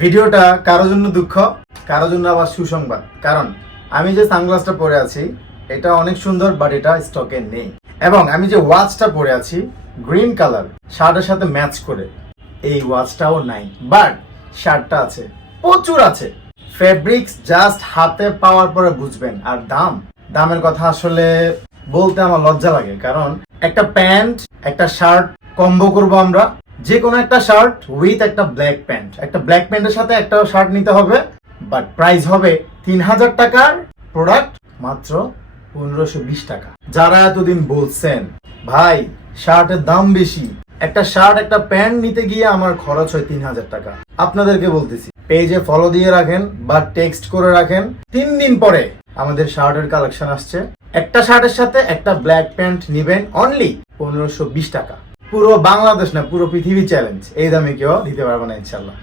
ভিডিওটা কারোর জন্য দুঃখ, কারোর জন্য আবার সুসংবাদ। কারণ আমি যে সানগ্লাসটা পরে আছি এটা অনেক সুন্দর, বাট এটা স্টকে নেই। এবং আমি যে ওয়াচটা পরে আছি গ্রিন কালার শার্টের সাথে ম্যাচ করে, এই ওয়াচটাও নাই, বাট শার্টটা আছে, প্রচুর আছে। ফেব্রিক্স জাস্ট হাতে পাওয়ার পরে বুঝবেন। আর দামের কথা আসলে বলতে আমার লজ্জা লাগে, কারণ একটা প্যান্ট একটা শার্ট কম্বো করবো আমরা, যে কোনো একটা শার্ট উইথ একটা ব্ল্যাক প্যান্ট, একটা ব্ল্যাক প্যান্টের সাথে একটা শার্ট নিতে হবে, বাট প্রাইস হবে 3000 টাকার প্রোডাক্ট মাত্র 1520 টাকা। যারা এতদিন বলছেন ভাই শার্টের দাম বেশি, একটা শার্ট একটা প্যান্ট নিতে গিয়ে আমার খরচ হয় 3000 টাকা, আপনাদেরকে বলতেছি পেজে ফলো দিয়ে রাখেন বা টেক্সট করে রাখেন। 3 দিন পরে আমাদের শার্টের কালেকশন আসছে। একটা শার্টের সাথে একটা ব্ল্যাক প্যান্ট নিবেন অনলি 1520 টাকা। পুরো বাংলাদেশ না, পুরো পৃথিবী চ্যালেঞ্জ, এই দামে কেউ দিতে পারবে না ইনশাল্লাহ।